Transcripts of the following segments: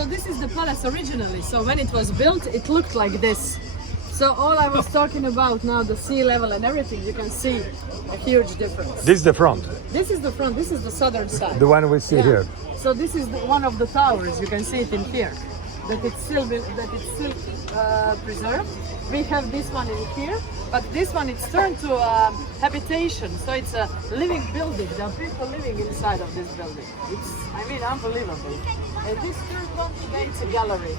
So this is the palace originally. So when it was built, it looked like this. So all I was talking about now, the sea level and everything, you can see a huge difference. This is the front, This is the front, this is the southern side. the one we see Yeah. here. So this is one of the towers, you can see it in here, that it's still preserved. We have this one in here, but this one it's turned to habitation, so it's a living building. There are people living inside of this building. It's, I mean, unbelievable. And this third one, it's a gallery.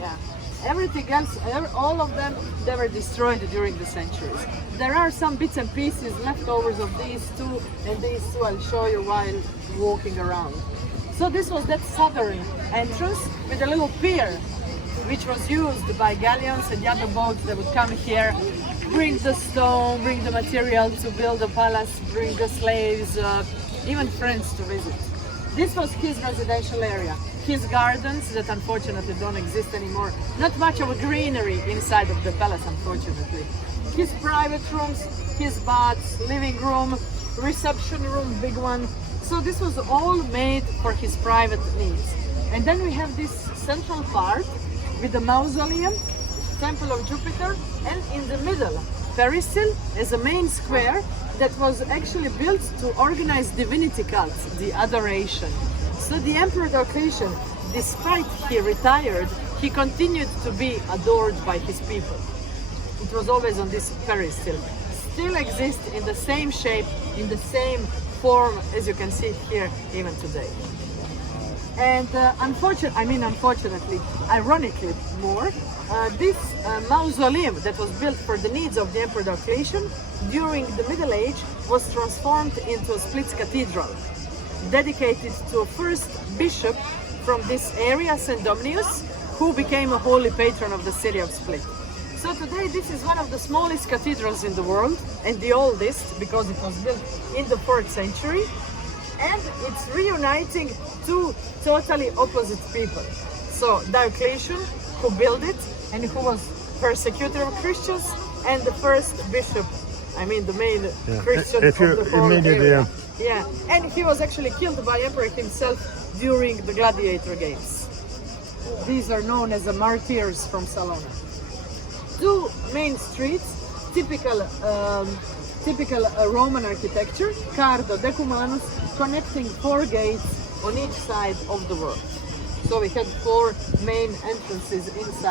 Yeah. Everything else, all of them, they were destroyed during the centuries. There are some bits and pieces, leftovers of these two, and these two I'll show you while walking around. So this was that southern entrance with a little pier, which was used by galleons and the other boats that would come here, bring the stone, bring the material to build the palace, bring the slaves, even friends to visit. This was his residential area, his gardens that unfortunately don't exist anymore. Not much of a greenery inside of the palace, unfortunately. His private rooms, his baths, living room, reception room, big one. So this was all made for his private needs. And then we have this central part with the mausoleum, Temple of Jupiter, and in the middle, peristyle as a main square that was actually built to organize divinity cults, the adoration. So the Emperor Diocletian, despite he retired, he continued to be adored by his people. It was always on this peristyle. Still exists in the same shape, in the same form as you can see it here even today. And unfortunately, ironically more, this mausoleum that was built for the needs of the Emperor Diocletian during the Middle Age was transformed into a split cathedral, dedicated to a first bishop from this area, St. Domnius, who became a holy patron of the city of Split. So today this is one of the smallest cathedrals in the world and the oldest because it was built in the 4th century, and it's reuniting two totally opposite people. So Diocletian, who built it and who was persecutor of Christians, and the first bishop, I mean the main Christian of the whole area. Yeah, and he was actually killed by Emperor himself during the gladiator games. These are known as the martyrs from Salona. Two main streets, typical Roman architecture, Cardo, Decumanus, connecting 4 gates on each side of the world. So we had 4 main entrances inside.